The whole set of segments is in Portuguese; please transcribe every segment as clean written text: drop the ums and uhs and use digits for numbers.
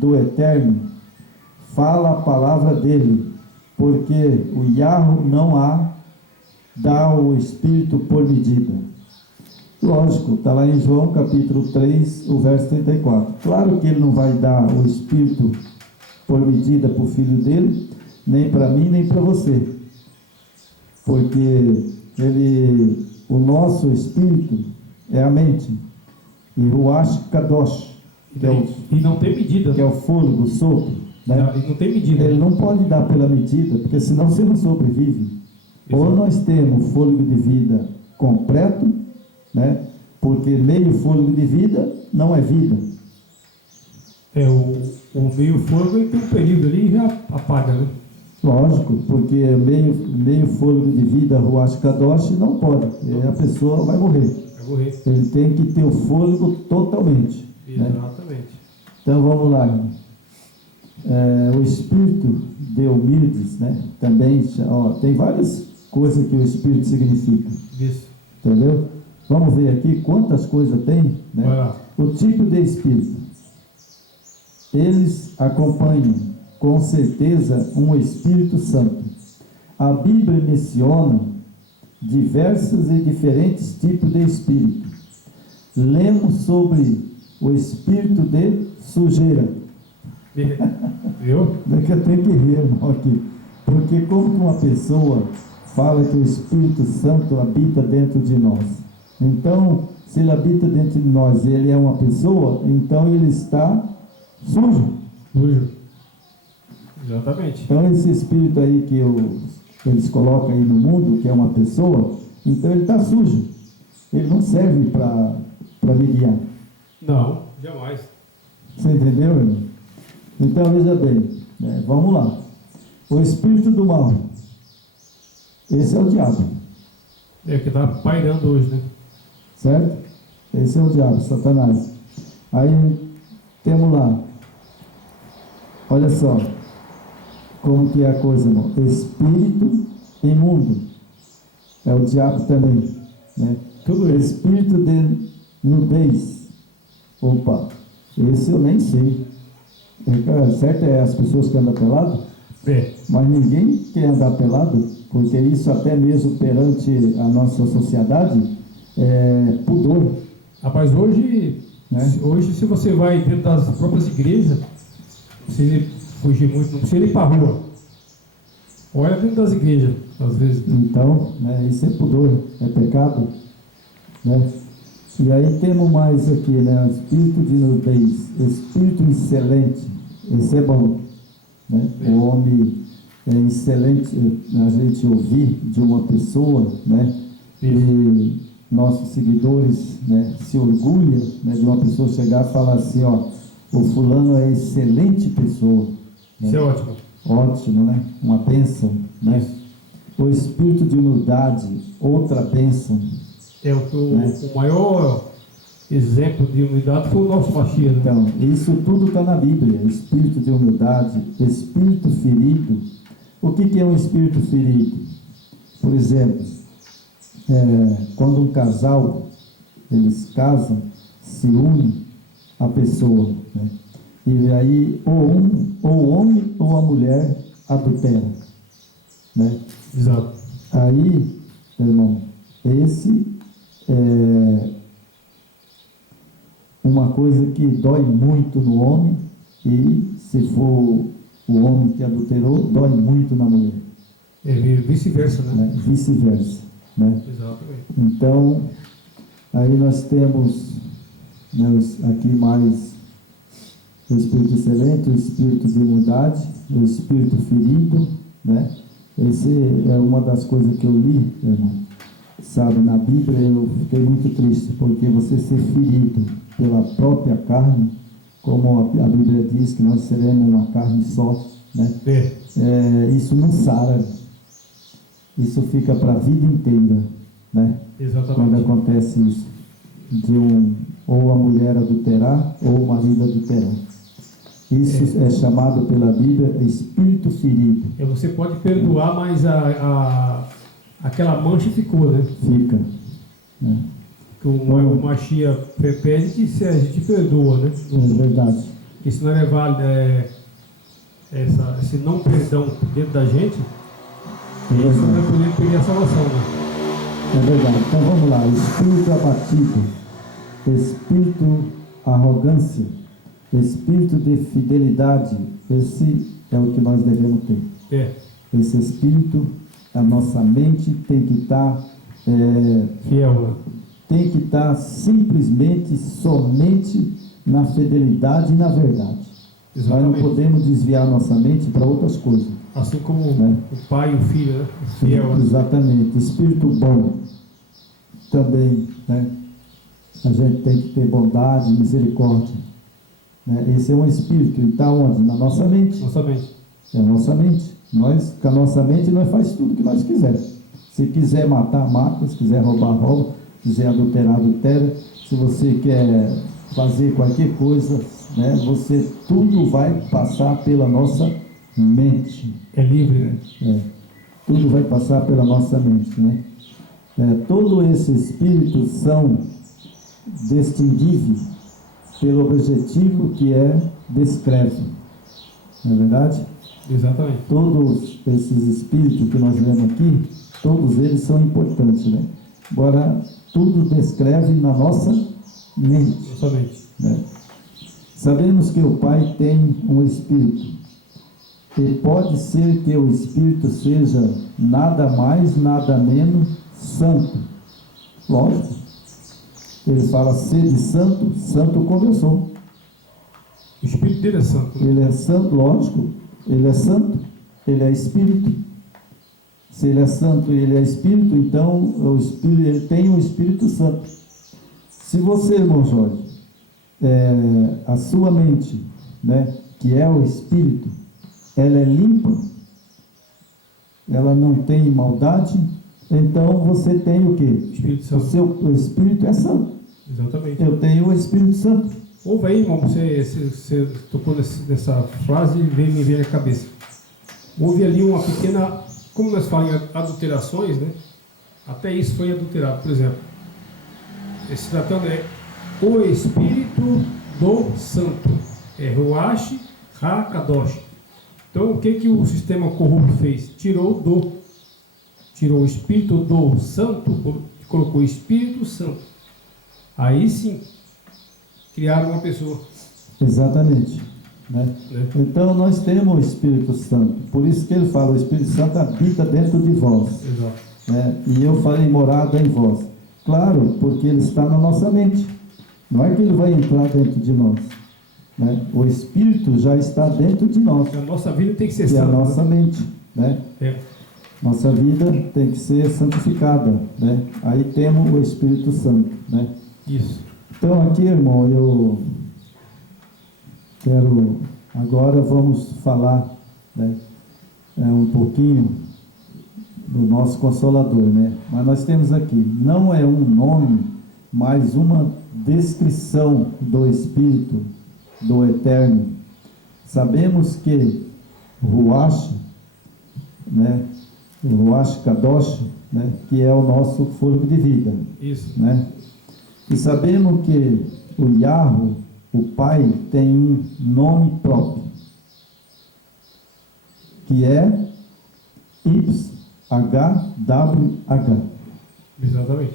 do Eterno, fala a palavra dele, porque o Yahweh não há, dá o Espírito por medida. Lógico, está lá em João capítulo 3, o verso 34. Claro que ele não vai dar o Espírito por medida para o filho dele, nem para mim, nem para você. Porque o nosso Espírito é a mente. E o Ruach Kadosh, E não tem medida. que é o fôlego, o sopro, né? E não tem medida. Ele não pode dar pela medida, porque senão você não sobrevive. Exato. Ou nós temos fôlego de vida completo, né? Porque meio fôlego de vida não é vida. O meio fogo ele tem um período ali e já apaga, né? Lógico, porque meio fôlego de vida, Ruach Kadosh, não pode. E a pessoa vai morrer. Vai morrer. Ele tem que ter o fôlego totalmente. Né? Exatamente. Então vamos lá, irmão. O espírito de Eumíades, né? Também, tem várias coisas que o espírito significa. Isso. Entendeu? Vamos ver aqui quantas coisas tem, né? Vai lá. O tipo de espírito. Eles acompanham com certeza um Espírito Santo. A Bíblia menciona diversos e diferentes tipos de espírito. Lemos sobre o espírito de sujeira. Viu? Daqui eu tenho que rir, irmão, aqui. Porque como que uma pessoa fala que o Espírito Santo habita dentro de nós? Então, se ele habita dentro de nós e ele é uma pessoa, então ele está sujo. Sujo. Exatamente. Então esse espírito aí que eles colocam aí no mundo, que é uma pessoa, então ele está sujo. Ele não serve para me guiar. Não, jamais. Você entendeu, irmão? Então veja bem, né? Vamos lá. O espírito do mal. Esse é o diabo. É o que está pairando hoje, né? Certo? Esse é o diabo, Satanás. Aí temos lá. Olha só. Como que é a coisa, irmão? Espírito imundo. É o diabo também. Né? Tudo isso. Espírito de nudez. Opa, esse eu nem sei. Certo é as pessoas que andam pelado? Mas ninguém quer andar pelado, porque isso até mesmo perante a nossa sociedade é pudor. Rapaz, hoje, Né? hoje se você vai dentro das próprias igrejas, você fugir muito, não precisa ir para a rua. Olha dentro das igrejas, às vezes. Então, né, isso é pudor, é pecado. Né? E aí temos mais aqui, né? Espírito de nudez, espírito excelente, esse é bom. Né? O homem é excelente, a gente ouvir de uma pessoa, né? E nossos seguidores, né, se orgulham, né, de uma pessoa chegar e falar assim, ó, o fulano é excelente pessoa. Né? Isso é ótimo. Ótimo, né? Uma bênção, né? O espírito de humildade, outra bênção. O maior exemplo de humildade foi o nosso Mashiach, né? Então, isso tudo está na Bíblia. Espírito de humildade, espírito ferido. O que é um espírito ferido? Por exemplo, quando um casal, eles casam, se unem a pessoa, né? E aí, ou o homem ou a mulher adultera, né? Exato. Aí, irmão, esse é uma coisa que dói muito no homem, e se for o homem que adulterou, dói muito na mulher. É vice-versa, né? Vice-versa, né? Exatamente. Então, aí nós temos, né, aqui mais o espírito excelente, o espírito de humildade, o espírito ferido, né? Esse é uma das coisas que eu li, irmão. Sabe, na Bíblia eu fiquei muito triste, porque você ser ferido pela própria carne, como a Bíblia diz que nós seremos uma carne só, né? Isso não sara, isso fica para a vida inteira, né? Exatamente. Quando acontece isso, ou a mulher adulterar, ou o marido adulterar. Isso é chamado pela Bíblia espírito ferido. Você pode perdoar, mas aquela mancha ficou, né? Fica, né? Que o Mashiach pede que a gente perdoa, né? É verdade. E se não levar esse não perdão dentro da gente, isso não vai poder pedir a salvação, né? É verdade. Então vamos lá. Espírito abatido, espírito arrogância, espírito de fidelidade. Esse é o que nós devemos ter. Esse espírito, a nossa mente tem que estar fiel, né? Tem que estar simplesmente, somente na fidelidade e na verdade. Exatamente. Nós não podemos desviar nossa mente para outras coisas. Assim como né? o pai e o filho, né? Fiel, né? Exatamente. Espírito bom também, né? A gente tem que ter bondade, misericórdia, né? Esse é um espírito. E está onde? Na nossa mente. Nossa mente. É a nossa mente. Nós, com a nossa mente, nós faz tudo que nós quisermos. Se quiser matar, mata. Se quiser roubar, rouba. Se quiser adulterar, adultera. Se você quer fazer qualquer coisa, né? Você, tudo vai passar pela nossa mente. É livre, né? Tudo vai passar pela nossa mente, né? Todos esses espíritos são distinguíveis pelo objetivo que descreve. Não é verdade? Exatamente. Todos esses espíritos que nós vemos aqui, todos eles são importantes, né? Agora, tudo descreve na nossa mente. Nossa mente. Né? Sabemos que o Pai tem um espírito. E pode ser que o espírito seja nada mais, nada menos santo. Lógico. Ele fala, sede santo, santo como eu sou. O espírito dele é santo. Né? Ele é santo, lógico. Ele é santo, ele é espírito. Se ele é santo e ele é espírito, então o espírito, ele tem o Espírito Santo. Se você, irmão Jorge, a sua mente, né, que é o espírito, ela é limpa, ela não tem maldade, então você tem o quê? Espírito Santo. O espírito é santo. Exatamente. Eu tenho o Espírito Santo. Ouve aí, irmão, você tocou nessa frase e me veio na cabeça. Houve ali uma pequena, como nós falamos em adulterações, né? Até isso foi adulterado, por exemplo. Esse tratando é o Espírito do Santo. É Ruach HaKadosh. Então, o que o sistema corrupto fez? Tirou o Espírito do Santo, colocou o Espírito Santo. Aí sim, criaram uma pessoa. Exatamente. Né? Então, nós temos o Espírito Santo. Por isso que ele fala, o Espírito Santo habita dentro de vós. Exato. Né? E eu farei morada em vós. Claro, porque ele está na nossa mente. Não é que ele vai entrar dentro de nós. Né? O Espírito já está dentro de nós. A nossa vida tem que ser santa. santa. E a nossa mente. Né? Nossa vida tem que ser santificada. Né? Aí temos o Espírito Santo. Né? Isso. Então aqui, irmão, eu quero... Agora vamos falar, né, um pouquinho do nosso Consolador, né? Mas nós temos aqui, não é um nome, mas uma descrição do Espírito do Eterno. Sabemos que Ruach, né, Ruach Kadosh, né, que é o nosso fôlego de vida. Isso. Né? E sabemos que o Yahweh, o Pai, tem um nome próprio, que é YHWH. Exatamente.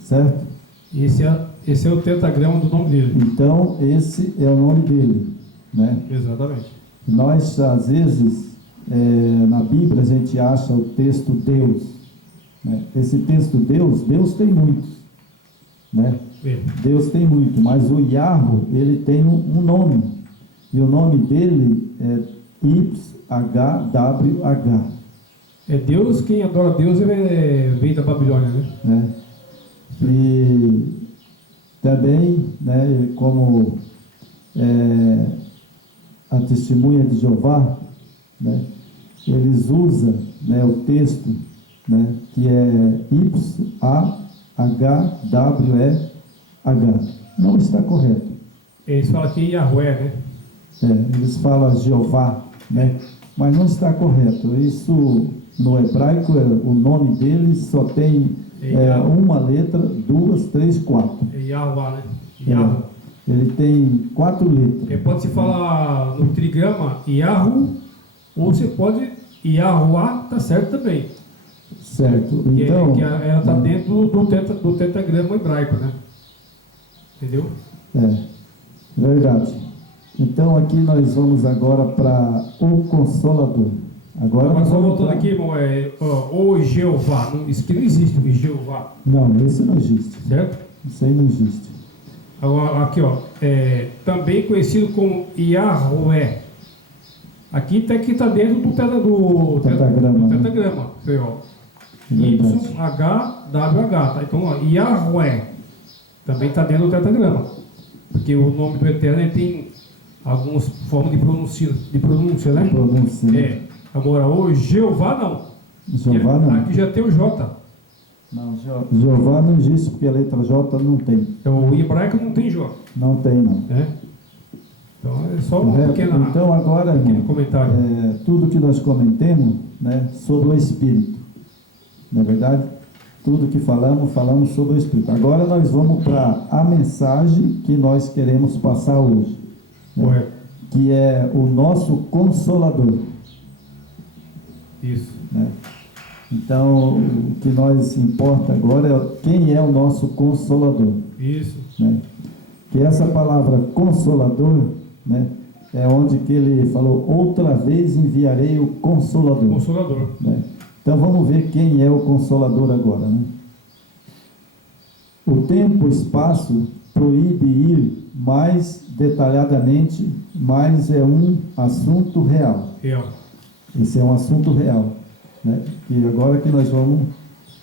Certo? Esse é o tetagrama do nome dele. Então, esse é o nome dele. Né? Exatamente. Nós, às vezes, na Bíblia, a gente acha o texto Deus. Né? Esse texto Deus tem muitos. Né? Deus tem muito, mas o Yahweh, ele tem um nome, e o nome dele é YHWH. É Deus, quem adora Deus veio da Babilônia, né? E também, né, como a testemunha de Jeová, né, eles usam, né, o texto, né, que é YHWH. Não está correto. Eles falam aqui Yahweh, né? Eles falam Jeová, né? Mas não está correto. Isso, no hebraico, o nome dele só tem uma letra, 2, 3, 4. É Yahweh, né? Yahweh. Ele tem 4 letras. Pode-se falar no trigrama Yahu, ou você pode Yahuá, tá certo também. Certo. Então, Ela está dentro do tetragrama hebraico, né? Entendeu? Verdade. Então aqui nós vamos agora para o Consolador. Agora só vamos voltando aqui, irmão, o Jeová. Isso aqui não existe, o Jeová. Não, esse não existe. Certo? Isso aí não existe. Agora, aqui, também conhecido como Yahweh. Aqui está dentro do Tetragrama. Tetragrama. YHWH. Tá? Então, Yahweh também está dentro do tetragrama. Porque o nome do Eterno ele tem algumas formas de pronúncia, né? Pronúncia. Agora, o Jeová não. Jeová não. Aqui já tem o J. Não, Jeová não existe porque a letra J não tem. O hebraico não tem J. Não tem, não. Então é só um pequeno, então agora, pequeno comentário. Tudo que nós comentemos, né, sobre o Espírito. Não é verdade? Tudo que falamos sobre o Espírito. Agora nós vamos para a mensagem que nós queremos passar hoje. Correto. Que é o nosso Consolador. Isso. Né? Então, o que nos importa agora é quem é o nosso Consolador. Isso. Né? Que essa palavra Consolador, né, é onde que ele falou, outra vez enviarei o Consolador. Consolador. Né? Então vamos ver quem é o Consolador agora. Né? O tempo, o espaço proíbe ir mais detalhadamente, mas é um assunto real. Esse é um assunto real. Né? E agora que nós vamos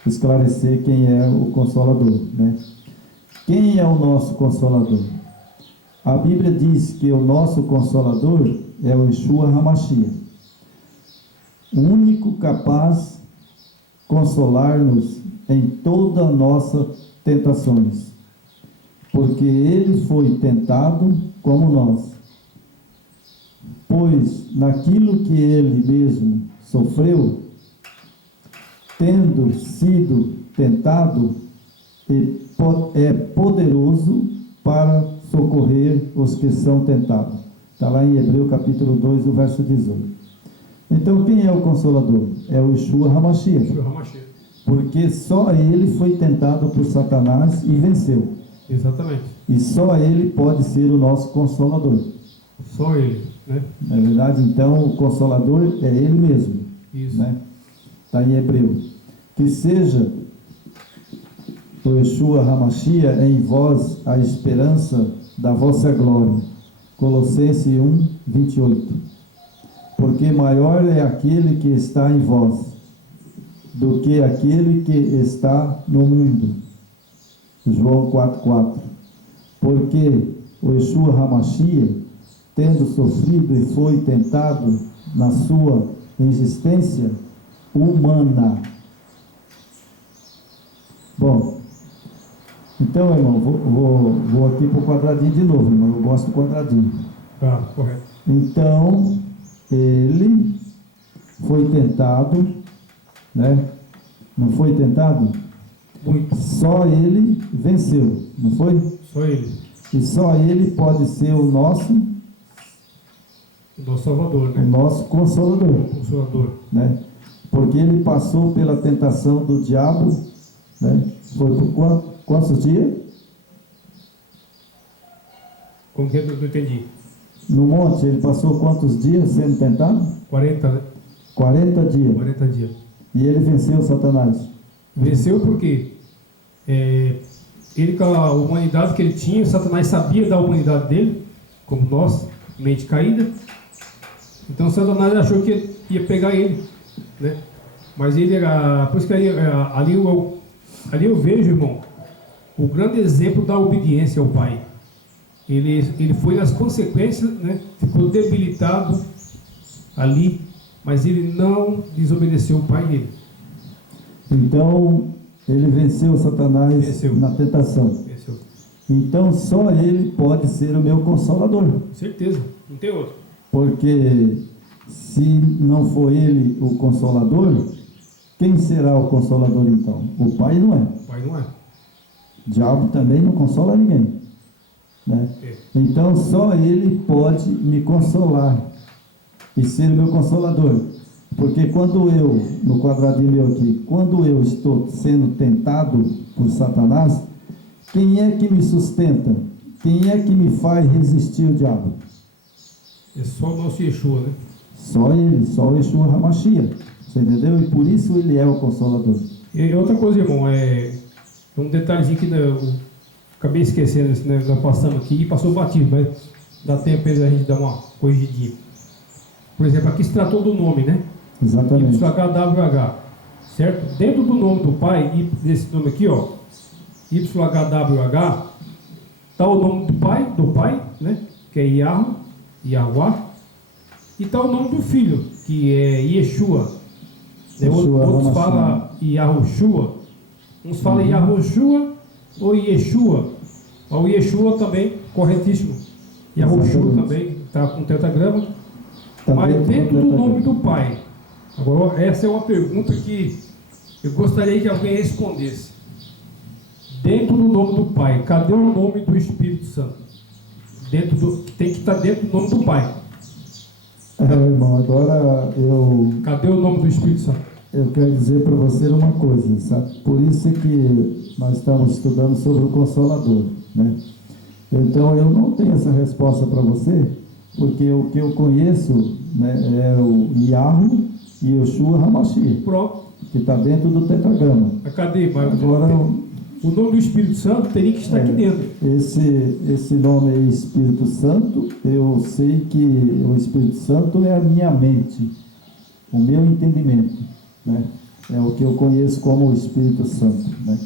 esclarecer quem é o Consolador. Né? Quem é o nosso Consolador? A Bíblia diz que o nosso Consolador é o Yeshua HaMashiach, o único capaz de consolar-nos em todas as nossas tentações, porque ele foi tentado como nós, pois naquilo que ele mesmo sofreu, tendo sido tentado, é poderoso para socorrer os que são tentados. Está lá em Hebreu capítulo 2, o verso 18. Então quem é o Consolador? É o Yeshua HaMashiach. Porque só ele foi tentado por Satanás e venceu. Exatamente. E só ele pode ser o nosso Consolador. Só ele, né? Na verdade, então, o Consolador é ele mesmo. Isso. Né? Está em Hebreu. Que seja o Yeshua HaMashiach em vós a esperança da vossa glória. Colossenses 1, 28. Porque maior é aquele que está em vós do que aquele que está no mundo. João 4,4. Porque o Yeshua HaMashiach, tendo sofrido e foi tentado na sua existência humana. Bom, então, irmão, vou aqui para o quadradinho de novo, irmão. Eu gosto do quadradinho. Correto. Então, ele foi tentado, né? Não foi tentado? Muito. Só ele venceu, não foi? Só ele. E só ele pode ser o nosso Salvador, né? o nosso Consolador, Consolador. né? Porque ele passou pela tentação do diabo, né? Foi por quantos dias? Como que eu não entendi? No monte, ele passou quantos dias sendo tentado? 40, né? 40 dias. 40 dias. E ele venceu Satanás. Venceu porque ele, com a humanidade que ele tinha, Satanás sabia da humanidade dele, como nós, mente caída. Então Satanás achou que ia pegar ele, né? Mas ele era, por isso que ali eu vejo, irmão, o grande exemplo da obediência ao Pai. Ele foi nas consequências, né? Ficou debilitado ali, mas ele não desobedeceu o Pai dele. Então, ele venceu Satanás na tentação. Venceu. Então, só ele pode ser o meu Consolador. Certeza, não tem outro. Porque se não for ele o Consolador, quem será o Consolador então? O Pai não é. O Pai não é. O diabo também não consola ninguém. né? Então só Ele pode me consolar e ser o meu consolador. Porque quando eu, no quadradinho meu aqui, quando eu estou sendo tentado por Satanás, quem é que me sustenta? Quem é que me faz resistir o diabo? É só o nosso Yeshua, né? Só Ele, só o Yeshua HaMashiach. Você entendeu? E por isso Ele é o Consolador. E outra coisa, irmão, um detalhezinho que eu acabei esquecendo, né? Nós passamos aqui e passou batido, mas dá tempo a gente dar uma corrigidinha. Por exemplo, aqui se tratou do nome, né? Exatamente. YHWH, certo? Dentro do nome do pai, e desse nome aqui, ó, YHWH, está o nome do pai, né? Que é Yahuwah, e está o nome do filho, que é Yeshua. Outros falam Yahushua, uns falam Yahushua ou Yeshua. O Yeshua também, corretíssimo. Yahushua também, está com tetragrama. Mas dentro do nome do pai. Agora, essa é uma pergunta que eu gostaria que alguém respondesse. Dentro do nome do pai, cadê o nome do Espírito Santo? Tem que estar dentro do nome do pai. Irmão, agora Cadê o nome do Espírito Santo? Eu quero dizer para você uma coisa, sabe? Por isso que nós estamos estudando sobre o Consolador, né? Então eu não tenho essa resposta para você, porque o que eu conheço, né, é o Yahu e Yeshua HaMashiach, Pronto. que está dentro do tetragrama. Mas cadê? Agora, o nome do Espírito Santo teria que estar aqui dentro. Esse nome aí, Espírito Santo, eu sei que o Espírito Santo é a minha mente, o meu entendimento, né? É o que eu conheço como o Espírito Santo, né?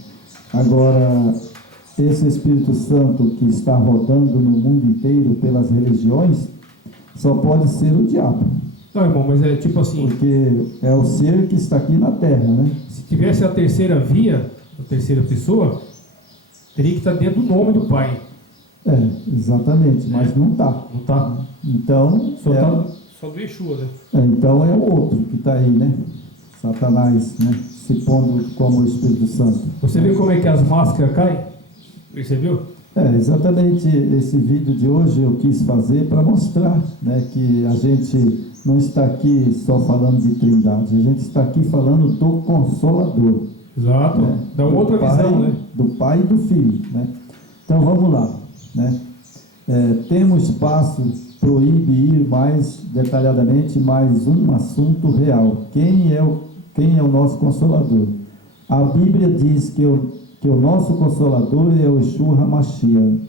Agora, esse Espírito Santo que está rodando no mundo inteiro pelas religiões, só pode ser o diabo. Não, irmão, mas é tipo assim... Porque é o ser que está aqui na Terra, né? Se tivesse a terceira via, a terceira pessoa, teria que estar dentro do nome do pai. Exatamente, mas não está. Não está? Então... Só do Yeshua, né? Então é o outro que está aí, né? Satanás, né? Se pondo como o Espírito Santo. Você viu como é que as máscaras caem? Percebeu? Exatamente esse vídeo de hoje eu quis fazer para mostrar, né, que a gente não está aqui só falando de Trindade, a gente está aqui falando do Consolador. Exato, né? Dá uma outra visão, né? Do Pai e do Filho, né? Então vamos lá, né? Temos espaço, proíbe ir mais detalhadamente, mais um assunto real. Quem é o nosso Consolador? A Bíblia diz que o nosso Consolador é o Yeshua HaMashiach,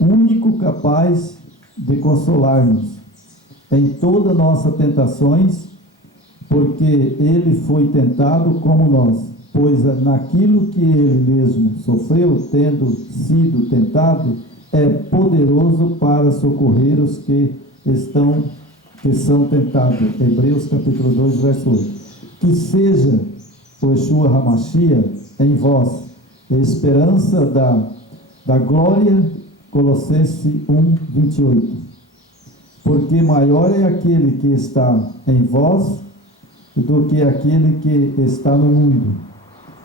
único capaz de consolar-nos em todas nossas tentações, porque Ele foi tentado como nós, pois naquilo que Ele mesmo sofreu, tendo sido tentado, é poderoso para socorrer os que são tentados. Hebreus capítulo 2, verso 8. Que seja o Yeshua HaMashiach em vós, esperança da glória, Colossenses 1, 28. Porque maior é aquele que está em vós do que aquele que está no mundo.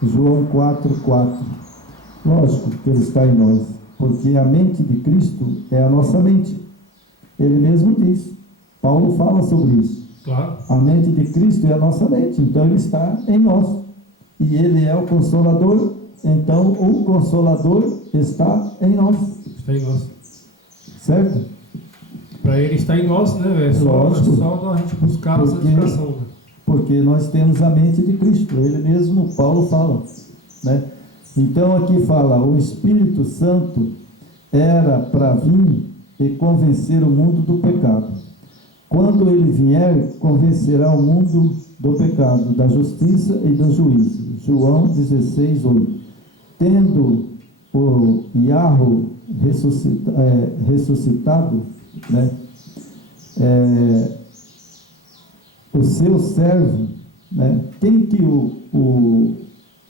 João 4, 4. Lógico que ele está em nós, porque a mente de Cristo é a nossa mente. Ele mesmo diz, Paulo fala sobre isso. Claro. A mente de Cristo é a nossa mente, então ele está em nós. E ele é o Consolador, então o Consolador está em nós. Está em nós. Certo? Para ele estar em nós, né? É só a gente buscar a santificação. Né? Porque nós temos a mente de Cristo, ele mesmo, Paulo fala, né? Então aqui fala, o Espírito Santo era para vir e convencer o mundo do pecado. Quando ele vier, convencerá o mundo do pecado, da justiça e do juízo. João 16, 8. Tendo o Yahu ressuscitado, né? O seu servo, né? Quem que o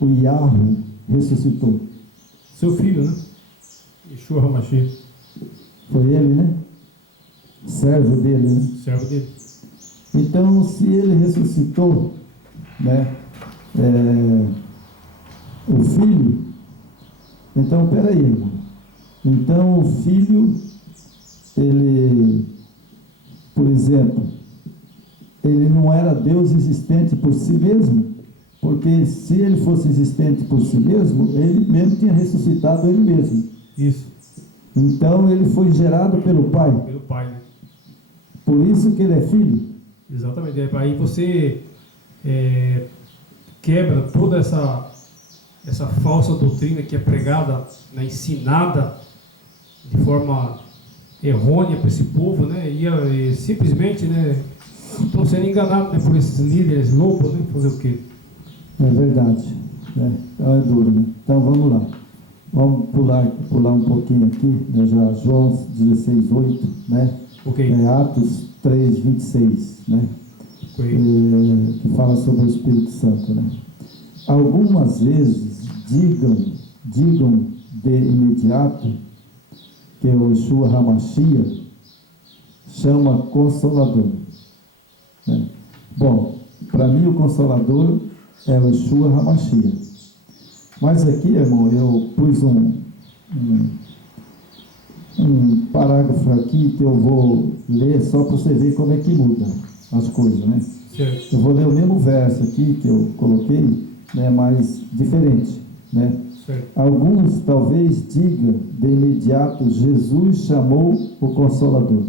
Yahu ressuscitou? Seu filho, né? Yeshua HaMashiach. Foi ele, né? Servo dele, né? Servo dele. Então, se ele ressuscitou, né? O filho, então, peraí, irmão. Então o Filho, ele, por exemplo, ele não era Deus existente por si mesmo, porque se ele fosse existente por si mesmo, ele mesmo tinha ressuscitado ele mesmo. Isso. Então ele foi gerado pelo Pai. Pelo Pai, né? Por isso que ele é filho. Exatamente. Aí você quebra toda essa falsa doutrina que é pregada, né, ensinada de forma errônea para esse povo, né? E simplesmente, né, estão sendo enganados, né, por esses líderes loucos, né? Fazer o quê? É verdade. Então é duro, né? Então vamos lá. Vamos pular um pouquinho aqui, né? Já João 16:8, né? Ok. Atos 3:26, né? Que fala sobre o Espírito Santo, né? Algumas vezes digam de imediato que o Yeshua HaMashiach chama Consolador, né? Bom, para mim o Consolador é o Yeshua HaMashiach. Mas aqui, irmão, eu pus um parágrafo aqui que eu vou ler só para você ver como é que muda as coisas, né? Certo. Eu vou ler o mesmo verso aqui que eu coloquei, né, mas diferente, né? Certo. Alguns talvez digam de imediato: Jesus chamou o Consolador.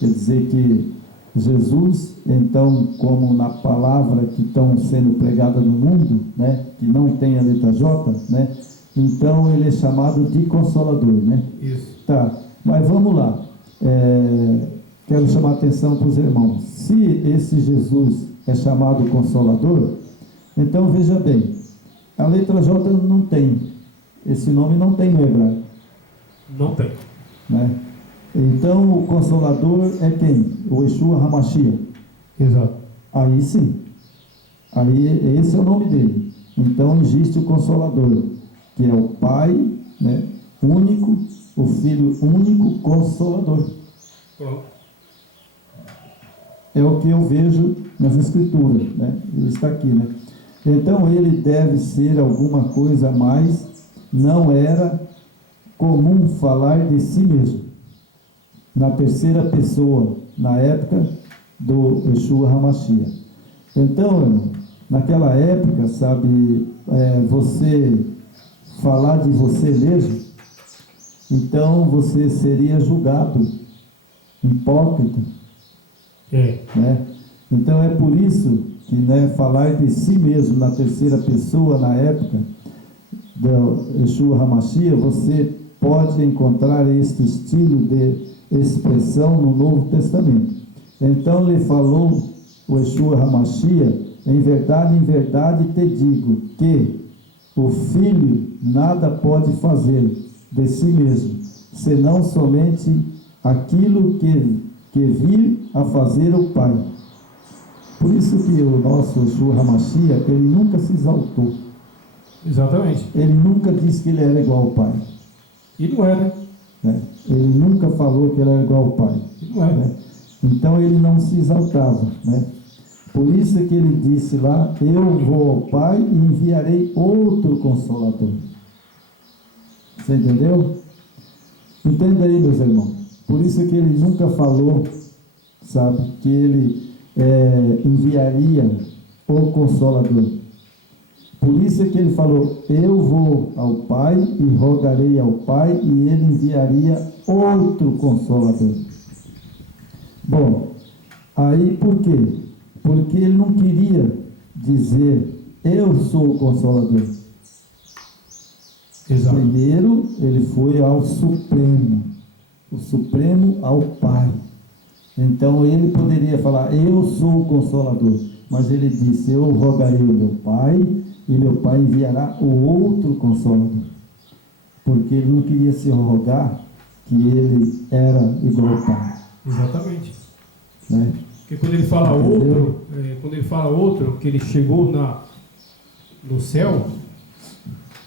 Quer dizer que Jesus, então, como na palavra que estão sendo pregada no mundo, né, que não tem a letra J, né, então ele é chamado de Consolador, né? Isso. Tá, mas vamos lá. Quero chamar a atenção para os irmãos. Se esse Jesus é chamado Consolador, então veja bem, a letra J não tem, esse nome não tem no hebraico. Não tem. Né? Então o Consolador é quem? O Yeshua HaMashiach. Exato. Aí sim, aí esse é o nome dele. Então existe o Consolador, que é o Pai, né, único, o Filho único, Consolador. Pronto. É o que eu vejo nas Escrituras, né? Ele está aqui, né? Então ele deve ser alguma coisa a mais. Não era comum falar de si mesmo na terceira pessoa, na época do Yeshua HaMashiach. Então, irmão, naquela época, sabe, você falar de você mesmo, então você seria julgado hipócrita, né? Então é por isso que, né, falar de si mesmo na terceira pessoa, na época do Yeshua HaMashiach, você pode encontrar este estilo de expressão no Novo Testamento. Então lhe falou o Yeshua HaMashiach: em verdade te digo que o Filho nada pode fazer de si mesmo, senão somente aquilo que vir a fazer o Pai. Por isso que o nosso Yeshua HaMashiach, ele nunca se exaltou. Exatamente. Ele nunca disse que ele era igual ao Pai. E não é, né? Ele nunca falou que ele era igual ao Pai. E não é, né? Então ele não se exaltava, né? Por isso que ele disse lá: eu vou ao Pai e enviarei outro Consolador. Você entendeu? Entenda aí, meus irmãos. Por isso que ele nunca falou, sabe, que ele enviaria o Consolador. Por isso que ele falou: eu vou ao Pai e rogarei ao Pai, e ele enviaria outro Consolador. Bom, aí por quê? Porque ele não queria dizer: eu sou o Consolador. Exato. Primeiro ele foi ao Supremo, o Supremo ao Pai. Então ele poderia falar: eu sou o Consolador, mas ele disse: eu rogarei ao meu Pai e meu Pai enviará o outro Consolador, porque ele não queria se rogar que ele era igual ao Pai. Exatamente. Né? Porque quando ele fala outro, que ele chegou no céu,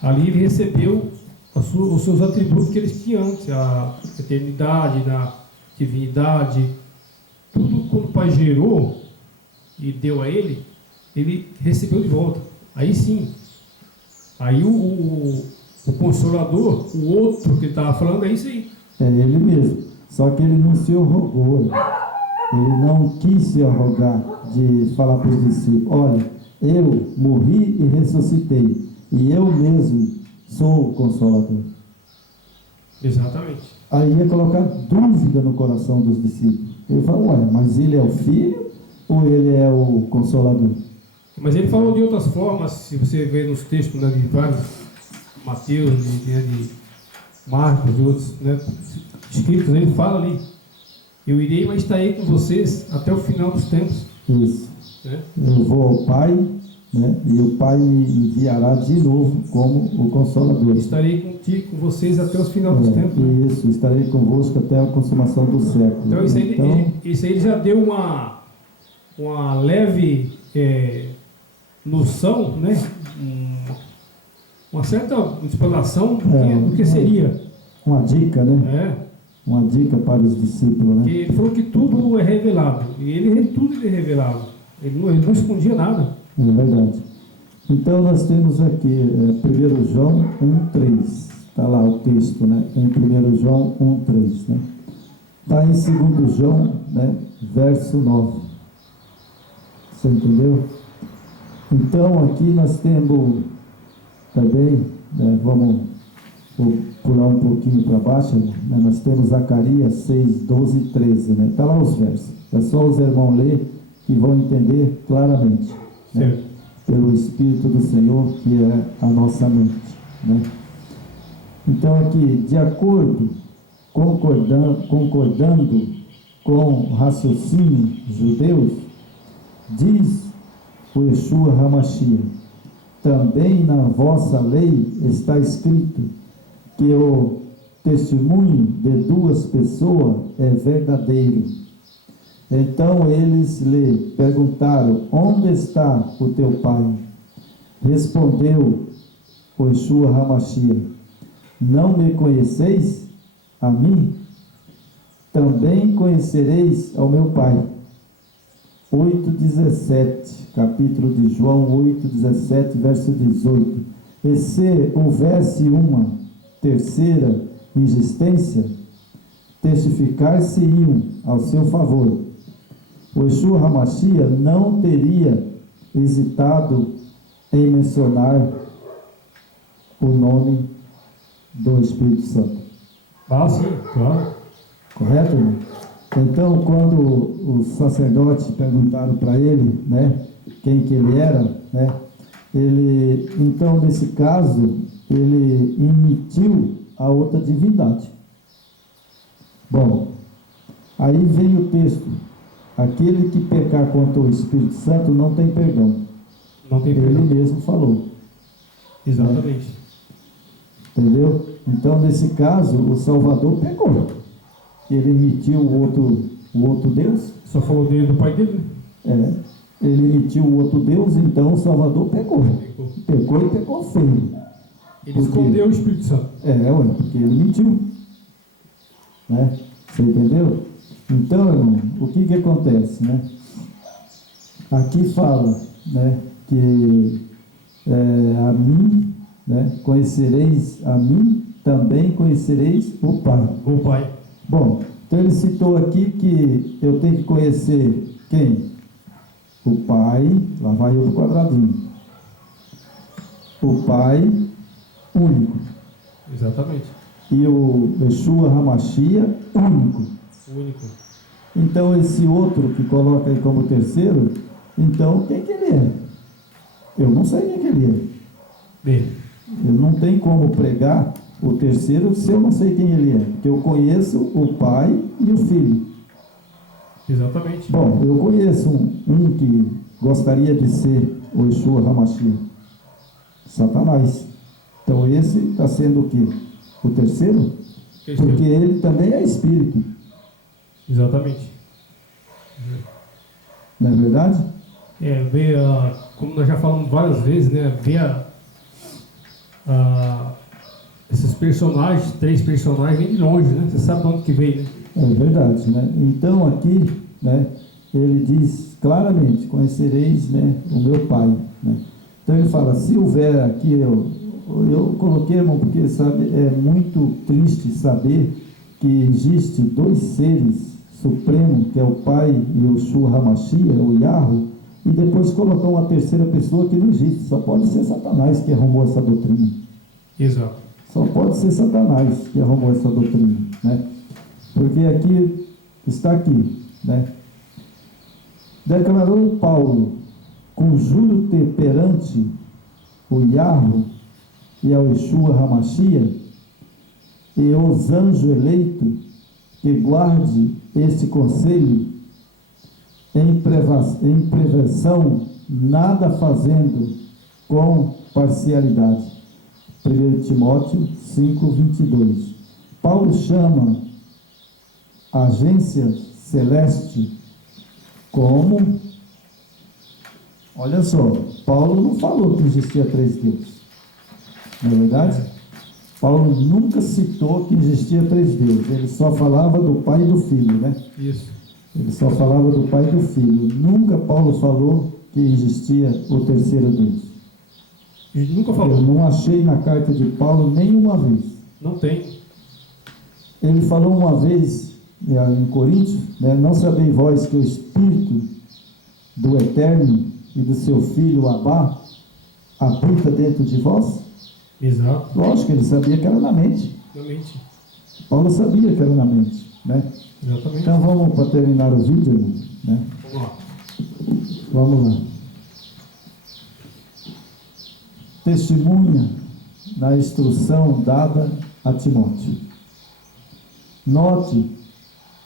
ali ele recebeu os seus atributos que eles tinham antes, a eternidade, a divindade, tudo quando o Pai gerou e deu a ele recebeu de volta. Aí sim, aí O Consolador, o outro que ele estava falando, é isso aí. É ele mesmo. Só que ele não se arrogou. Ele não quis se arrogar de falar para os discípulos: olha, eu morri e ressuscitei, e eu mesmo sou o Consolador. Exatamente. Aí ia colocar dúvida no coração dos discípulos. Ele falou: ué, mas ele é o Filho ou ele é o Consolador? Mas ele falou de outras formas, se você vê nos textos, né, de vários, Mateus, de Marcos, de outros, né, escritos, ele fala ali: eu irei, mas estarei com vocês até o final dos tempos. Isso. Né? Eu vou ao Pai, né, e o Pai me enviará de novo como o Consolador. Estarei contigo, com vocês até o final dos tempos. Né? Isso, estarei convosco até a consumação do século. Então isso aí, ele já deu uma leve noção, né? Uma certa explanação do que seria. Uma dica, né? Uma dica para os discípulos, né? Ele falou que tudo é revelado. E tudo ele revelava. Ele não escondia nada. É verdade. Então nós temos aqui 1 João 1,3. Está lá o texto, né? Em 1 João 1,3, né? Está em 2 João, né? Verso 9. Você entendeu? Então aqui nós temos também, né, vamos pular um pouquinho para baixo, né, nós temos Zacarias 6, 12 e 13, né? Está lá os versos. É só os irmãos ler que vão entender claramente, né? Pelo Espírito do Senhor, que é a nossa mente, né? Então aqui, de acordo, concordando com o raciocínio judeus, diz o Yeshua HaMashiach: também na vossa lei está escrito que o testemunho de duas pessoas é verdadeiro. Então eles lhe perguntaram: onde está o teu pai? Respondeu o Yeshua HaMashiach: não me conheceis a mim? Também conhecereis ao meu pai. 8,17, capítulo de João 8,17, verso 18. E se houvesse uma terceira insistência, testificar-se-iam ao seu favor. O Yeshua HaMashiach não teria hesitado em mencionar o nome do Espírito Santo. Ah, sim, claro. Correto, irmão? Então, quando os sacerdotes perguntaram para ele, né, quem que ele era, né, então, nesse caso, ele imitiu a outra divindade. Bom, aí vem o texto: aquele que pecar contra o Espírito Santo não tem perdão. Não tem perdão. Ele mesmo falou. Exatamente. Né? Entendeu? Então, nesse caso, o Salvador pecou. Ele emitiu o outro Deus. Só falou dele do pai dele, né? Ele emitiu o outro Deus, então o Salvador pecou. Pecou e pecou feio. Ele escondeu o Espírito Santo. Porque ele mentiu. Né? Você entendeu? Então, irmão, o que acontece, né? Aqui fala, né, que a mim, né, conhecereis a mim, também conhecereis o Pai. O Pai. Bom, então ele citou aqui que eu tenho que conhecer quem? O Pai, lá vai eu pro quadradinho. O Pai único. Exatamente. E o Yeshua HaMashiach único. Único. Então esse outro que coloca aí como terceiro, então quem que ele é? Eu não sei quem que ele é. Bem. Eu não tenho como pregar o terceiro se eu não sei quem ele é. Porque eu conheço o Pai e o Filho. Exatamente. Bom, eu conheço um que gostaria de ser o Yeshua HaMashiach. Satanás. Então esse está sendo o quê? O terceiro? Porque ele também é espírito. Exatamente. Não é verdade? Ver como nós já falamos várias vezes, né? Ver esses personagens, 3 personagens, vêm de longe, né? Você sabe de onde que veio, né? É verdade, né? Então aqui, né, ele diz claramente: conhecereis, né, o meu Pai, né? Então ele fala: se houver aqui eu coloquei, irmão, porque sabe, é muito triste saber que existe dois seres supremos, que é o Pai e o Yeshua HaMashiach, o Yahweh, e depois colocar uma terceira pessoa que não existe. Só pode ser Satanás que arrumou essa doutrina. Exato. Só pode ser Satanás que arrumou essa doutrina, né? Porque aqui, está aqui, né? Declarou Paulo, conjuro-te perante o Yahweh e ao Yeshua HaMashiach e os anjos eleitos, que guarde este conselho em prevenção, nada fazendo com parcialidade. 1 Timóteo 5:22. Paulo chama a agência celeste como... Olha só, Paulo não falou que existia três deuses, não é verdade? Paulo nunca citou que existia três deuses, ele só falava do Pai e do Filho, né? Isso. Ele só falava do Pai e do Filho. Nunca Paulo falou que existia o terceiro Deus. Ele nunca falou. Eu não achei na carta de Paulo nenhuma vez. Não tem. Ele falou uma vez em Coríntios, né, não sabeis vós que o Espírito do Eterno e do seu Filho Abá habita dentro de vós? Exato. Lógico, ele sabia que era na mente. Na mente. Paulo sabia que era na mente, né? Exatamente. Então vamos para terminar o vídeo, né? Vamos lá. Vamos lá. Testemunha na instrução dada a Timóteo. Note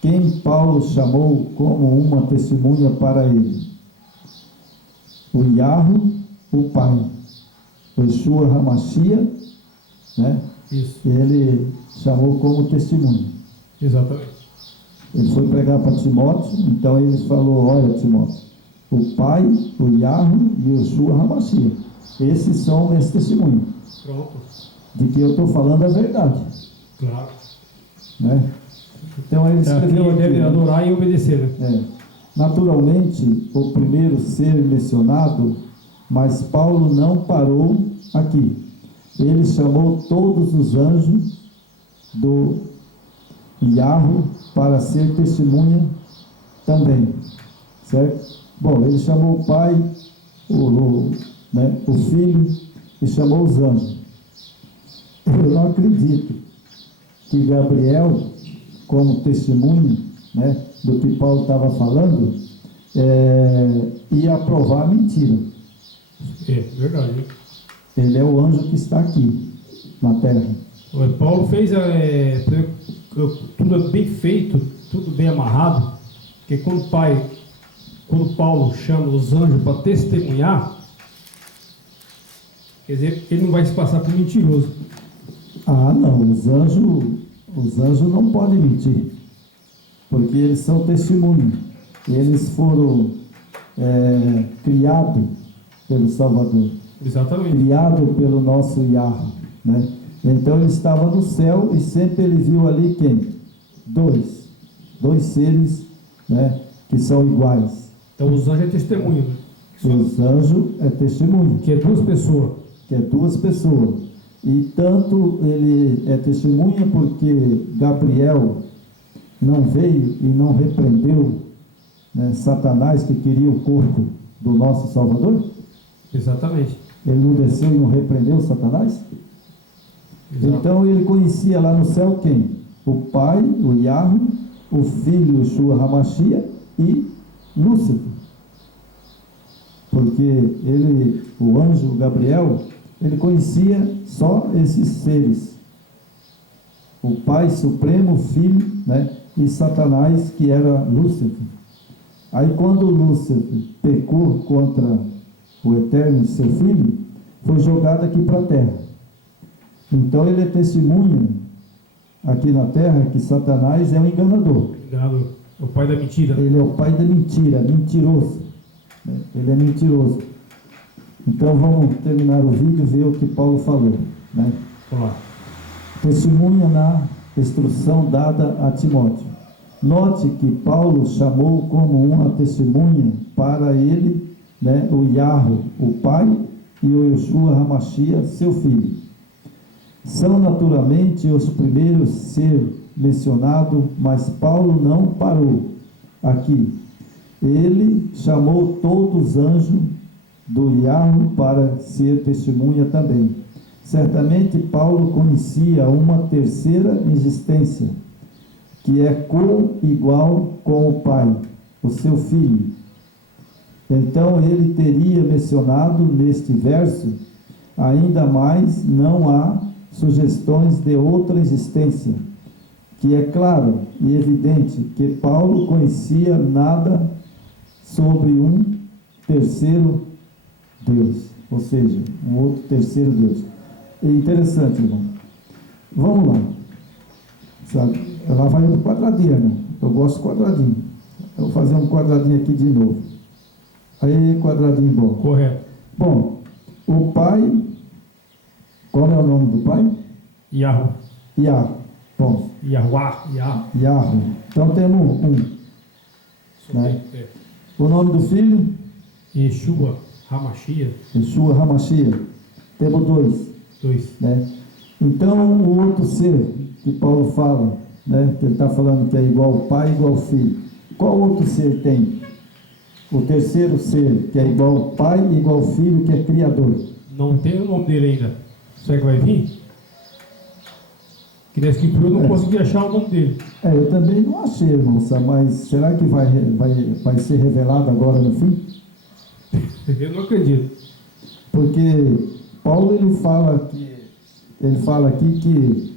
quem Paulo chamou como uma testemunha para ele: o Yahweh, o Pai, o Yeshua HaMashiach, né? Isso. Ele chamou como testemunha. Exatamente. Ele foi pregar para Timóteo, então ele falou: olha, Timóteo, o Pai, o Yahweh e o Yeshua HaMashiach, esses são meus testemunhos. Pronto. De que eu estou falando a verdade, Claro. né? Então ele escreveu Quem aqui, deve né? adorar e obedecer, né? Naturalmente, o primeiro ser mencionado, mas Paulo não parou aqui. Ele chamou todos os anjos do Yahweh para ser testemunha também, certo? Bom, ele chamou o Pai, o Filho e chamou os anjos. Eu não acredito que Gabriel, como testemunha, né, do que Paulo estava falando, ia aprovar a mentira. É, verdade. Ele é o anjo que está aqui na terra. Paulo fez tudo bem feito, tudo bem amarrado, porque quando Paulo chama os anjos para testemunhar, quer dizer, ele não vai se passar por mentiroso. Ah, não, os anjos não podem mentir, porque eles são testemunhas. Eles foram criados pelo Salvador, Exatamente. criado pelo nosso Yahweh, né? Então ele estava no céu e sempre ele viu ali quem? Dois seres, né, que são iguais. Então os anjos é testemunho, né? Os anjos é testemunho, Que é duas pessoas. que é duas pessoas. E tanto ele é testemunha porque Gabriel não veio e não repreendeu, né, Satanás, que queria o corpo do nosso Salvador. Exatamente. Ele não desceu e não repreendeu Satanás? Exato. Então ele conhecia lá no céu quem? O Pai, o Yahweh, o Filho, Yeshua HaMashiach e Lúcifer. Porque ele, o anjo Gabriel, ele conhecia só esses seres. O Pai Supremo, o Filho, né, e Satanás, que era Lúcifer. Aí quando Lúcifer pecou contra o Eterno e seu Filho, foi jogado aqui para a terra. Então ele é testemunha aqui na terra que Satanás é um enganador. Enganador. É o pai da mentira. Ele é o pai da mentira, mentiroso, né? Ele é mentiroso. Então vamos terminar o vídeo e ver o que Paulo falou, né? Vamos lá. Testemunha na instrução dada a Timóteo. Note que Paulo chamou como uma testemunha para ele, né, o Yahweh, o Pai, e o Yeshua HaMashiach, seu filho. são naturalmente os primeiros a ser mencionados, mas Paulo não parou aqui. Ele chamou todos os anjos do Yahweh para ser testemunha também. Certamente Paulo conhecia uma terceira existência, que é co-igual com o Pai, o seu Filho. Então ele teria mencionado neste verso, ainda mais não há sugestões de outra existência, que é claro e evidente que Paulo conhecia nada sobre um terceiro Deus, ou seja, um outro terceiro Deus. É interessante, irmão. Vamos lá. Sabe? Lá vai o quadradinho, irmão. Eu gosto de quadradinho. Eu vou fazer um quadradinho aqui de novo. Aí, quadradinho bom. Correto. Bom, o Pai, qual é o nome do Pai? Yahweh. Yah. Bom, Yahweh. Yahweh. Então temos um. Né? O nome do Filho? Yeshua Hamashiach. Yeshua Hamashiach. Temos dois. Né? Então, o outro ser que Paulo fala, né, que ele está falando que é igual ao Pai, igual ao Filho. Qual outro ser tem? O terceiro ser, que é igual ao Pai, igual ao Filho, que é Criador. Não tem o nome dele ainda. Será que vai vir? Que nessa escritura eu não consegui achar o nome dele. Eu também não achei, moça, mas será que vai ser revelado agora no fim? Eu não acredito. Porque Paulo ele fala aqui que,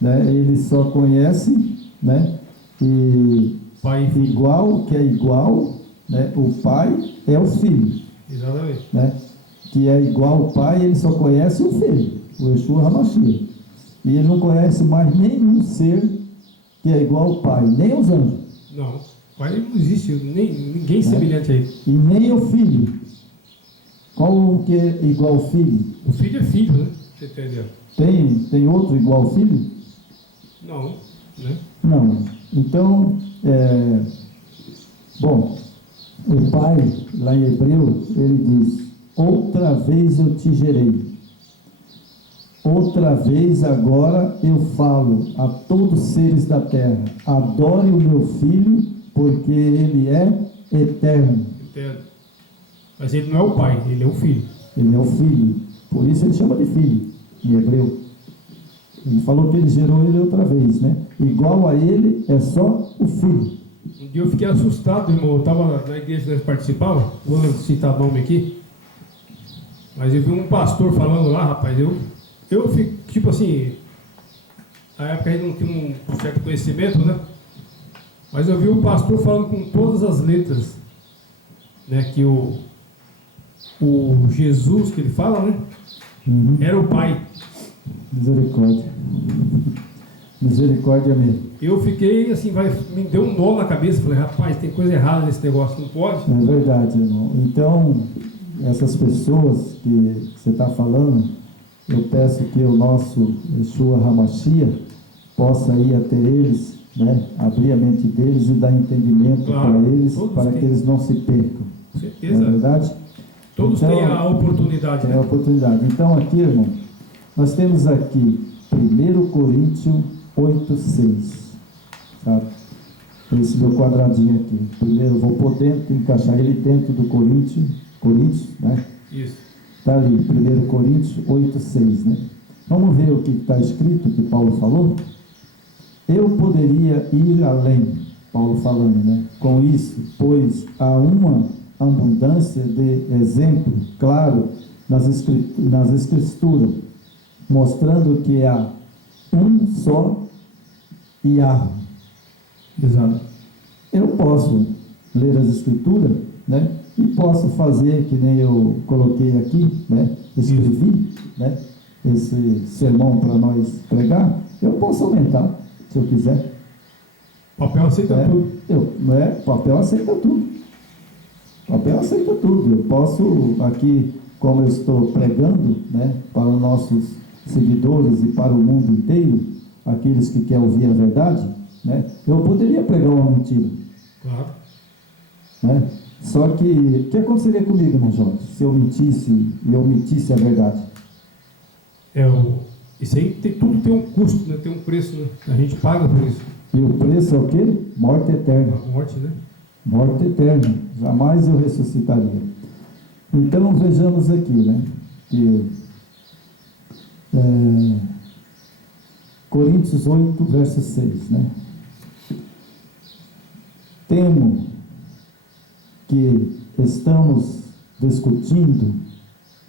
né, ele só conhece, né, e Pai e Filho. igual, que é igual, né, o Pai é o Filho. Exatamente. Né, que é igual ao Pai, ele só conhece o Filho, o Yeshua Hamashiach. E ele não conhece mais nenhum ser que é igual ao Pai, nem os anjos. Não, o Pai não existe, ninguém semelhante a ele. E nem o Filho. Qual o que é igual ao Filho? O Filho é filho, né? Você entendeu? Tem outro igual ao Filho? Não, né? Não. Então, bom, o Pai, lá em Hebreu, ele diz: outra vez eu te gerei. Outra vez agora eu falo a todos os seres da terra: adore o meu Filho, porque ele é eterno. Entendo. Mas ele não é o Pai, ele é o Filho. Ele é o Filho. Por isso ele chama de Filho, em Hebreu. Ele falou que ele gerou ele outra vez, né? Igual a ele é só o Filho. Um dia eu fiquei assustado, irmão. Eu estava na igreja que nós participávamos, vou citar nome aqui, mas eu vi um pastor falando lá, rapaz. Eu fico, tipo assim, na época a gente não tinha um certo conhecimento, né? Mas eu vi o pastor falando com todas as letras, né? Que o Jesus que ele fala, né? Era o Pai. Misericórdia. Misericórdia mesmo. Eu fiquei assim, me deu um nó na cabeça. Falei, rapaz, tem coisa errada nesse negócio, não pode? É verdade, irmão. Então, essas pessoas que você está falando, eu peço que o nosso Yeshua Hamashiach possa ir até eles, né? Abrir a mente deles e dar entendimento para eles, para que eles não se percam. Com certeza. Não é verdade? Todos então, têm a oportunidade. Tem né? a oportunidade. Então, aqui, irmão, nós temos aqui 1 Coríntios 8:6, sabe? Esse meu quadradinho aqui. Primeiro eu vou por dentro, encaixar ele dentro do Coríntios, né? Isso. Está ali, 1 Coríntios 8:6, né? Vamos ver o que está escrito, que Paulo falou? Eu poderia ir além, Paulo falando, né? Com isso, pois há uma abundância de exemplo, claro, nas escrituras, mostrando que há um só Yahweh. Exato. Eu posso ler as escrituras, né? E posso fazer que nem eu coloquei aqui, né? Escrevi, né? Esse sermão para nós pregar. Eu posso aumentar, se eu quiser. Papel aceita tudo. Papel aceita tudo. Papel aceita tudo. Eu posso aqui, como eu estou pregando, né? Para os nossos seguidores e para o mundo inteiro, aqueles que querem ouvir a verdade, né? Eu poderia pregar uma mentira. Claro. Né? Só que, o que aconteceria comigo, irmão Jorge, se eu mentisse e omitisse a verdade? Isso aí tudo tem um custo, né? Tem um preço, né? A gente paga por isso. E o preço é o quê? Morte eterna. A morte, né? Morte eterna. Jamais eu ressuscitaria. Então vejamos aqui, né? Que Coríntios 8, verso 6, né? Temo que estamos discutindo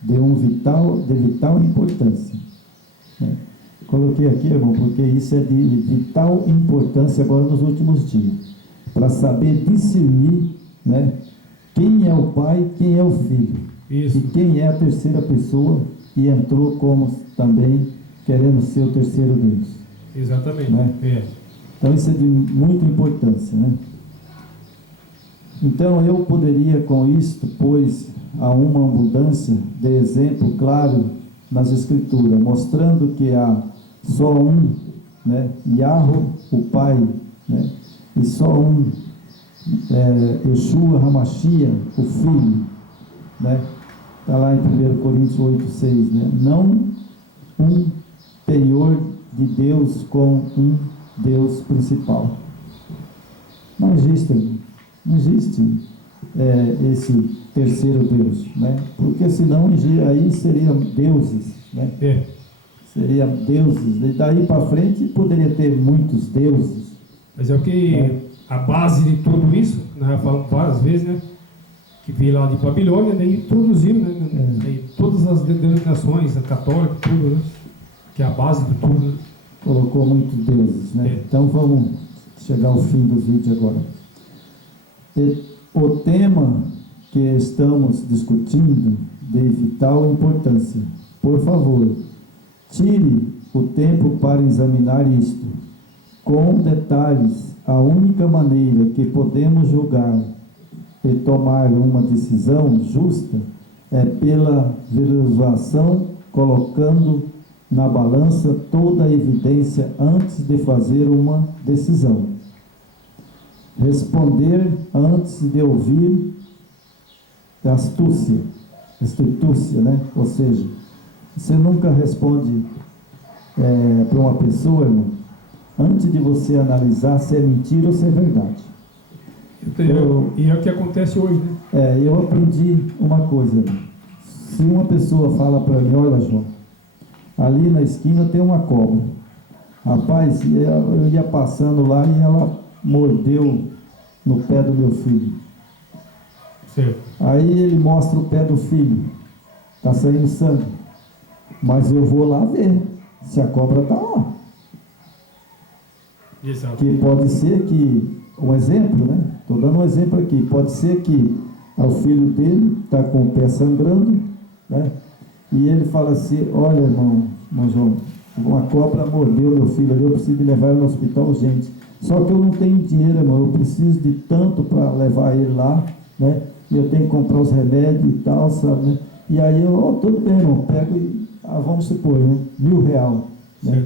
de vital importância, né? Coloquei aqui, irmão, porque isso é de vital importância agora nos últimos dias, para saber discernir, né, quem é o Pai, quem é o Filho, Isso. e quem é a terceira pessoa e entrou como também querendo ser o terceiro Deus. Exatamente. Né? Então isso é de muita importância, né? Então eu poderia com isto, pois há uma abundância de exemplo claro nas Escrituras, mostrando que há só um, né, Yahweh, o Pai, né, e só um, Yeshua HaMashiach, o Filho, né? Está lá em 1 Coríntios 8,6, né? Não um penhor de Deus com um Deus principal. Não existe esse terceiro Deus, né? Porque senão aí seriam deuses, né? Seriam deuses, e daí para frente poderia ter muitos deuses. Mas é o que a base de tudo isso, nós já falamos várias vezes, né? Que veio lá de Babilônia, daí introduziram, né? Aí todas as denominações, a católica, tudo, né? Que é a base de tudo, né? Colocou muitos deuses, né? Então vamos chegar ao fim do vídeo agora. O tema que estamos discutindo de vital importância. Por favor, tire o tempo para examinar isto. Com detalhes, a única maneira que podemos julgar e tomar uma decisão justa é pela visualização, colocando na balança toda a evidência antes de fazer uma decisão. Responder antes de ouvir é astúcia, né? Ou seja, você nunca responde para uma pessoa, irmão, antes de você analisar se é mentira ou se é verdade. E é o que acontece hoje, né? Eu aprendi uma coisa, irmão. Se uma pessoa fala para mim, olha, João, ali na esquina tem uma cobra. Rapaz, eu ia passando lá e ela mordeu no pé do meu filho. Certo. Aí ele mostra o pé do filho, está saindo sangue, mas eu vou lá ver se a cobra está lá. Exato. Que pode ser que, um exemplo, né? Estou dando um exemplo aqui, pode ser que o filho dele está com o pé sangrando, né? E ele fala assim, olha, irmão João, uma cobra mordeu meu filho ali, eu preciso de levar ele no hospital urgente. Só que eu não tenho dinheiro, irmão, eu preciso de tanto para levar ele lá, né? E eu tenho que comprar os remédios e tal, sabe, né? E aí eu, tudo bem, irmão, pego e, vamos supor, né? R$1.000, né?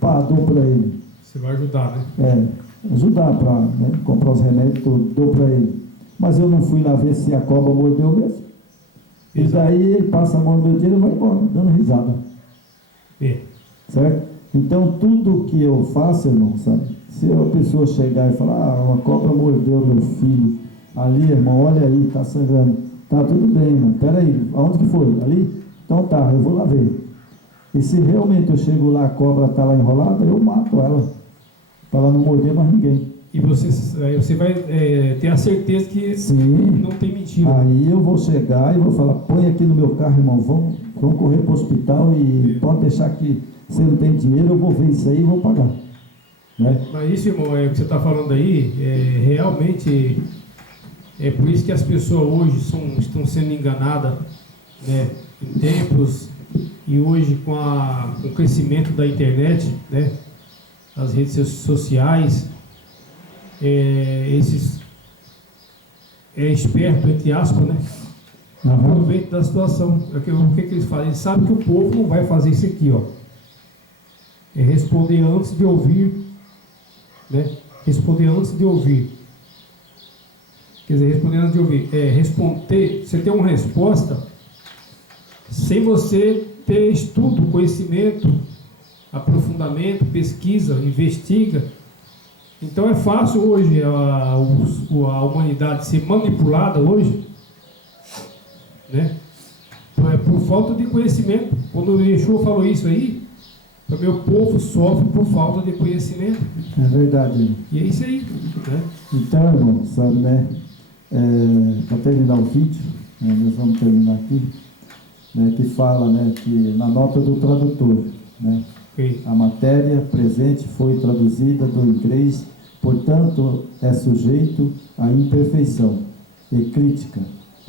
Pá, dou para ele. Você vai ajudar, né? Ajudar para, né, comprar os remédios, tudo, dou para ele. Mas eu não fui lá ver se a cobra mordeu mesmo. Exato. E daí ele passa a mão no meu dinheiro e vai embora, dando risada. Certo? Então, tudo que eu faço, irmão, sabe? Se a pessoa chegar e falar, uma cobra mordeu meu filho, ali, irmão, olha aí, tá sangrando. Tá, tudo bem, irmão, peraí, aonde que foi? Ali? Então tá, eu vou lá ver. E se realmente eu chego lá, a cobra tá lá enrolada, eu mato ela, para ela não morder mais ninguém. E você vai ter a certeza que sim, não tem mentira. Aí eu vou chegar e vou falar, põe aqui no meu carro, irmão, vamos correr para o hospital e pode deixar que você não tem dinheiro, eu vou ver isso aí e vou pagar. Né? Mas isso, irmão, o que você está falando aí, realmente é por isso que as pessoas hoje estão sendo enganadas, né, em tempos, e hoje com o crescimento da internet, né, as redes sociais, esses espertos, entre aspas, né, aproveitam da situação. O que eles fazem? Eles sabem que o povo não vai fazer isso aqui, ó. É responder antes de ouvir, né? Responder antes de ouvir. Quer dizer, responder antes de ouvir. Você ter uma resposta sem você ter estudo, conhecimento, aprofundamento, pesquisa, investiga. Então é fácil hoje a humanidade ser manipulada hoje, né? Por falta de conhecimento. Quando o Yeshua falou isso aí, o meu povo sofre por falta de conhecimento. É verdade. E é isso aí, né? Então, irmão, sabe, né? Para terminar o vídeo, nós vamos terminar aqui, né, que fala, né, que na nota do tradutor, né, Okay. a matéria presente foi traduzida do inglês, portanto é sujeito à imperfeição e crítica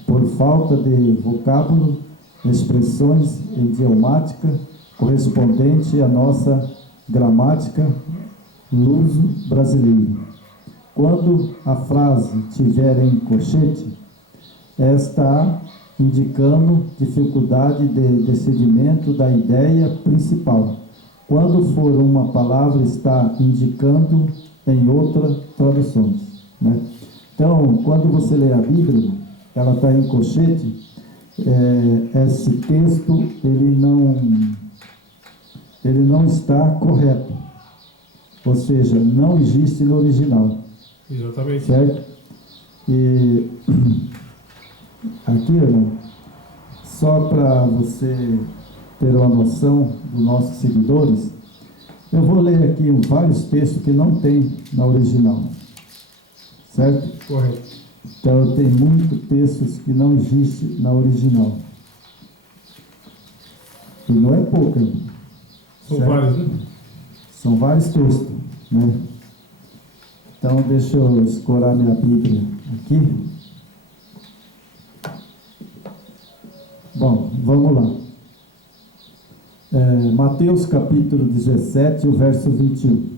por falta de vocábulo, expressões idiomáticas correspondente à nossa gramática luso brasileiro. Quando a frase tiver em colchete, está indicando dificuldade de decidimento da ideia principal. Quando for uma palavra, está indicando em outras traduções, né? Então, quando você lê a Bíblia, ela está em colchete, esse texto ele não está correto, ou seja, não existe no original. Exatamente. Certo? E aqui, irmão, só para você ter uma noção dos nossos seguidores, eu vou ler aqui vários textos que não tem na original. Certo? Correto. Então, tem muitos textos que não existem na original. E não é pouco, irmão. São Certo? vários, né? São vários textos, né? Então, deixa eu escorar minha Bíblia aqui. Bom, vamos lá. Mateus capítulo 17, o verso 21.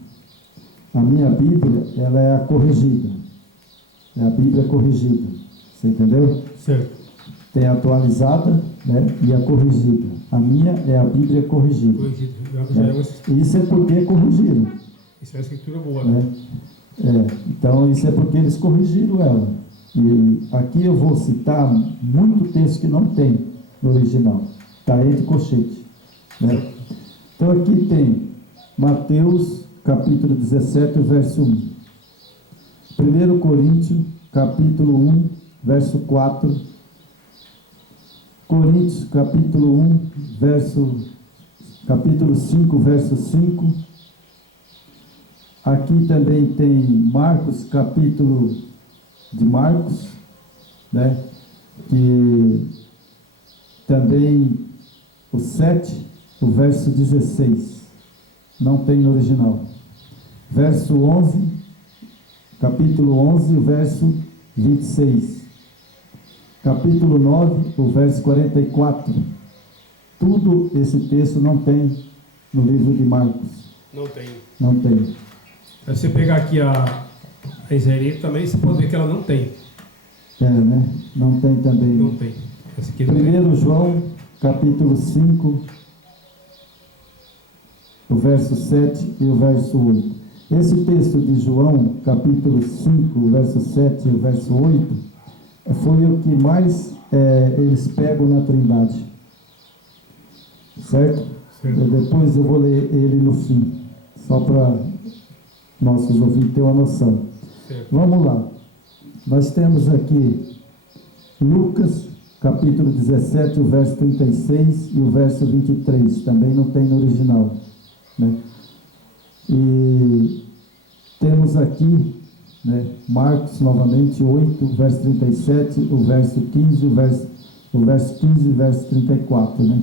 A minha Bíblia, ela é a corrigida. É a Bíblia corrigida. Você entendeu? Certo. Tem a atualizada, né, e a corrigida. A minha é a Bíblia corrigida. Corrigido. Isso é porque corrigiram. Isso é uma escritura boa, né? Então, isso é porque eles corrigiram ela. E aqui eu vou citar muito texto que não tem no original. Está entre colchete, né? Então, aqui tem Mateus, capítulo 17, verso 1. 1 Coríntios, capítulo 1, verso 4. Coríntios, capítulo 1, capítulo 5, verso 5. Aqui também tem Marcos, capítulo de Marcos, né? Que também o 7, o verso 16. Não tem no original. Verso 11, capítulo 11, o verso 26. Capítulo 9, o verso 44. Tudo esse texto não tem no livro de Marcos. Não tem. Não tem. Se você pegar aqui a israelita também, você pode ver que ela não tem. Né? Não tem também. Não tem. Essa aqui não tem. 1 João, capítulo 5, o verso 7 e o verso 8. Esse texto de João, capítulo 5, o verso 7 e o verso 8, foi o que mais eles pegam na Trindade. Certo? Depois eu vou ler ele no fim, só para nossos ouvintes terem uma noção. Certo. Vamos lá. Nós temos aqui Lucas, capítulo 17, o verso 36 e o verso 23. Também não tem no original, né? E temos aqui, né, Marcos, novamente, 8, verso 37, o verso 15, o verso 15 e o verso 34, né?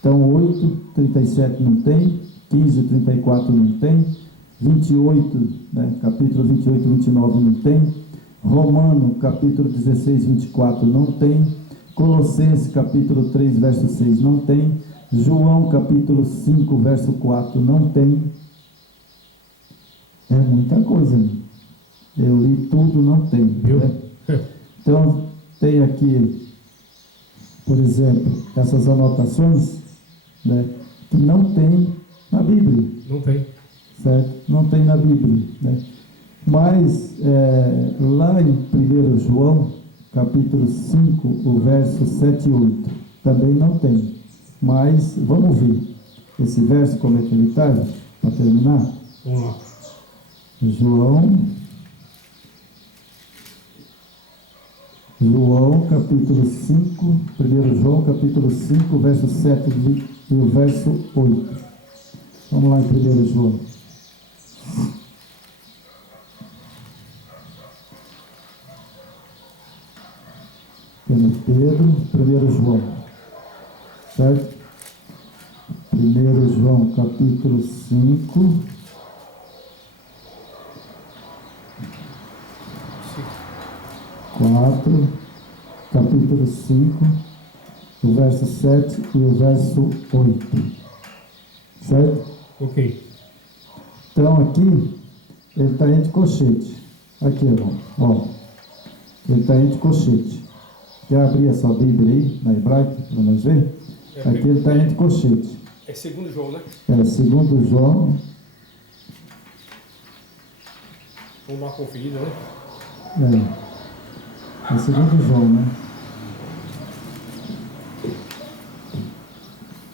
Então, 8, 37 não tem, 15, 34 não tem, 28, né, capítulo 28, 29 não tem, Romano, capítulo 16, 24 não tem, Colossenses, capítulo 3, verso 6 não tem, João, capítulo 5, verso 4 não tem. É muita coisa, né? Eu li tudo, não tem, né? Então, tem aqui, por exemplo, essas anotações, né, que não tem na Bíblia. Não tem. Certo? Não tem na Bíblia, né? Mas, lá em 1 João, capítulo 5, o verso 7 e 8, também não tem. Mas, vamos ver. esse verso como é que ele está? Para terminar. Vamos lá. João capítulo 5, 1 João capítulo 5, verso 7 e o verso 8. Vamos lá em 1 João. Temos Pedro, 1 João, certo? 1 João capítulo 5, 4, capítulo 5, o verso 7 e o verso 8, certo? Ok. Então aqui, ele está entre colchete, aqui irmão, ó, ele está entre colchete. Quer abrir a sua Bíblia aí, na hebraica, para nós ver? Aqui ele está entre colchete. É 2 João, né? É, 2 João, Vamos dar uma conferida, né? é 2 João, né?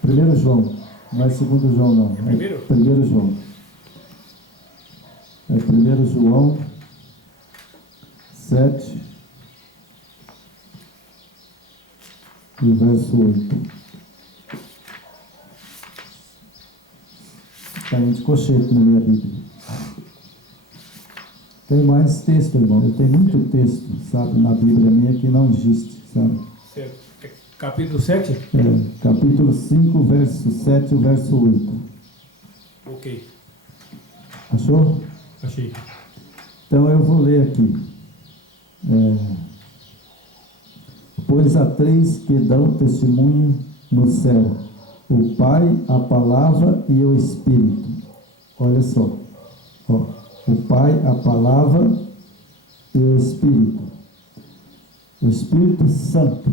1 João, não é 2 João não. É primeiro? 1 João. É 1 João 7 e o verso 8. Está em colchete na minha Bíblia. Tem mais texto, irmão. Eu tenho muito texto, sabe, na Bíblia minha que não existe, sabe? Certo. É capítulo 7? É, capítulo 5, verso 7 e o verso 8. Ok. Achou? Achei. Então eu vou ler aqui. Pois há 3 que dão testemunho no céu: o Pai, a Palavra e o Espírito. Olha só. Ó, o Pai, a Palavra e o Espírito. O Espírito Santo.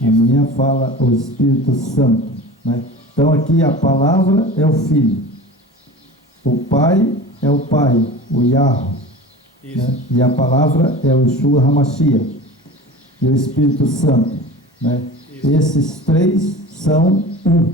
A minha fala o Espírito Santo, né? Então aqui a Palavra é o Filho. O Pai é o Pai, o Yahweh. Né? E a Palavra é o Yeshua HaMashiach. E o Espírito Santo, né? Esses 3 são um.